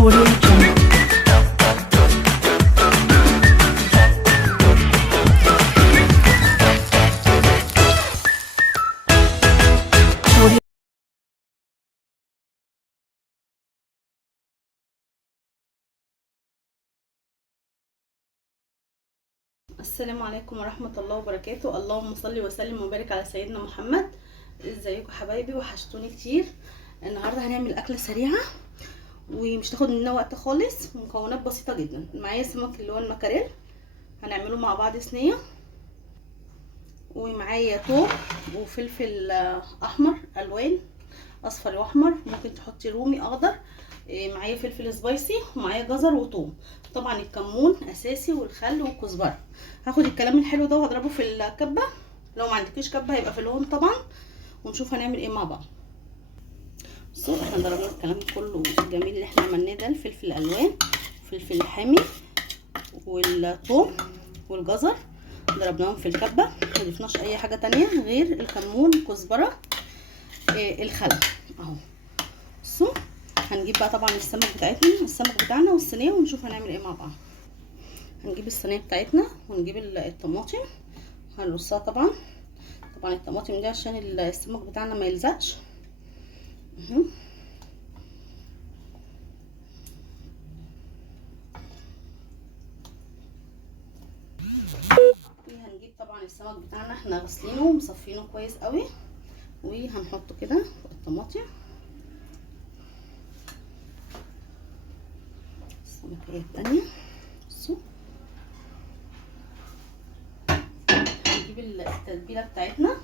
Audio Jungle. Audio. السلام عليكم ورحمة الله وبركاته. اللهم صل وسلم وبارك على سيدنا محمد. ازيكم حبايبي؟ وحشتوني كتير. النهارده هنعمل اكله سريعه ومش تاخد مننا وقت خالص، ومكونات بسيطه جدا. معايا سمك اللي هو المكاريل، هنعمله مع بعض صينيه، ومعايا توم وفلفل احمر الوان، اصفر واحمر، ممكن تحطي رومي اخضر. معايا فلفل سبايسي، ومعايا جزر وثوم. طبعا الكمون اساسي، والخل والكزبره. هاخد الكلام الحلو ده وهضربه في الكبه، لو ما عندكيش كبه هيبقى في الهون طبعا، ونشوف هنعمل ايه مع بعض. بصوا احنا ضربنا الكلام كله الجميل اللي احنا عملناه ده، الفلفل الالوان، الفلفل الحامي، والثوم والجزر، ضربناهم في الكبه، ما ضفناش اي حاجه تانية غير الكمون، الكزبره، الخل اهو. بصوا هنجيب بقى طبعا السمك بتاعنا والصينيه، ونشوف هنعمل ايه مع بعض. هنجيب الصينيه بتاعتنا ونجيب الطماطم، هنرصها طبعا الطماطم دي عشان السمك بتاعنا ما يلزقش. وهنجيب طبعا السمك بتاعنا احنا غسلينه ومصفينه كويس قوي، وهنحطه كده فوق الطماطم. السمكية التانية بصوا، هنجيب التتبيلة بتاعتنا،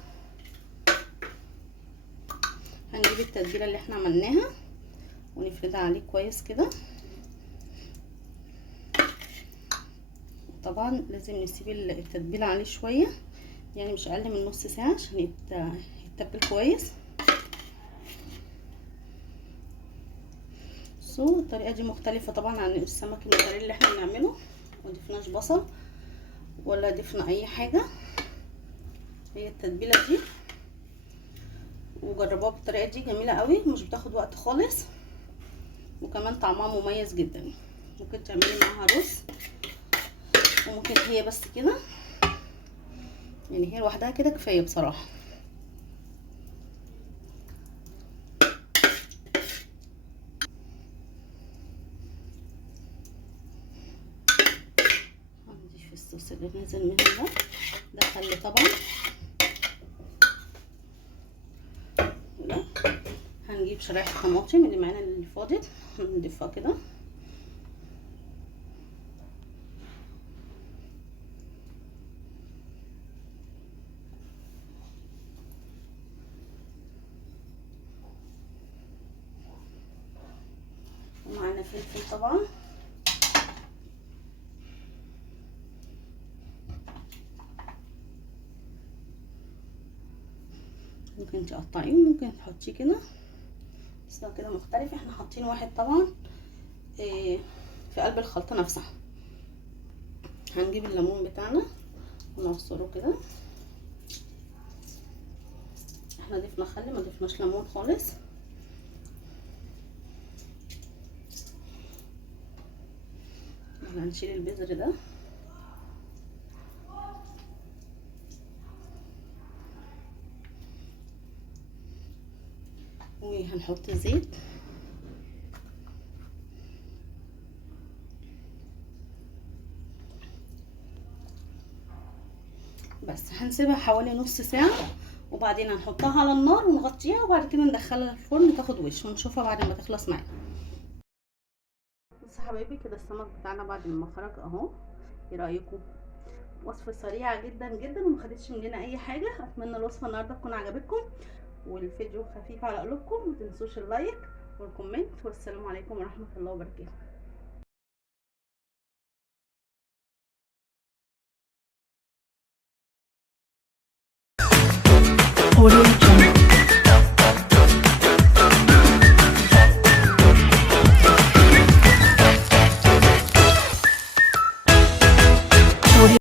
هنجيب التتبيلة اللي احنا عملناها ونفردها عليه كويس كده. طبعا لازم نسيب التتبيلة عليه شوية، يعني مش اقل من نص ساعة عشان يتبل كويس. بصوا الطريقة دي مختلفة طبعا عن السمك المكاريل اللي احنا بنعمله، مضفناش بصل ولا ضفنا اي حاجة. هي التتبيلة دي وجربوها بالطريقة دي، جميلة قوي، مش بتاخد وقت خالص، وكمان طعمها مميز جدا. ممكن تعملي معاها رز، وممكن هي بس كده، يعني هي لوحدها كده كفايه بصراحه. هنضيف الصوص اللي نازل منه ده خل طبعا كده. هنجيب شرايح الطماطم اللي معانا اللي فاضت، هنضيفها كده. ومعانا فلفل طبعا، ممكن تقطعيه وممكن تحطيه كده، بس ده كده مختلف. احنا حاطين واحد طبعا في قلب الخلطه نفسها. هنجيب الليمون بتاعنا ونعصره كده. احنا ضفنا خل، ما ضفناش ليمون خالص. هنشيل البذر ده، وهنحط زيت، بس هنسيبها حوالي نص ساعة، وبعدين هنحطها على النار ونغطيها، وبعد كده ندخلها الفرن تاخد وش، ونشوفها بعد ما تخلص معانا. بصوا حبايبي كده السمك بتاعنا بعد ما خرج اهو. ايه رايكم؟ وصفه سريعه جدا جدا ومخدتش مننا اي حاجه. اتمنى الوصفه النهارده تكون عجبتكم والفيديو خفيف على قلوبكم. متنسوش اللايك والكومنت، والسلام عليكم ورحمه الله وبركاته.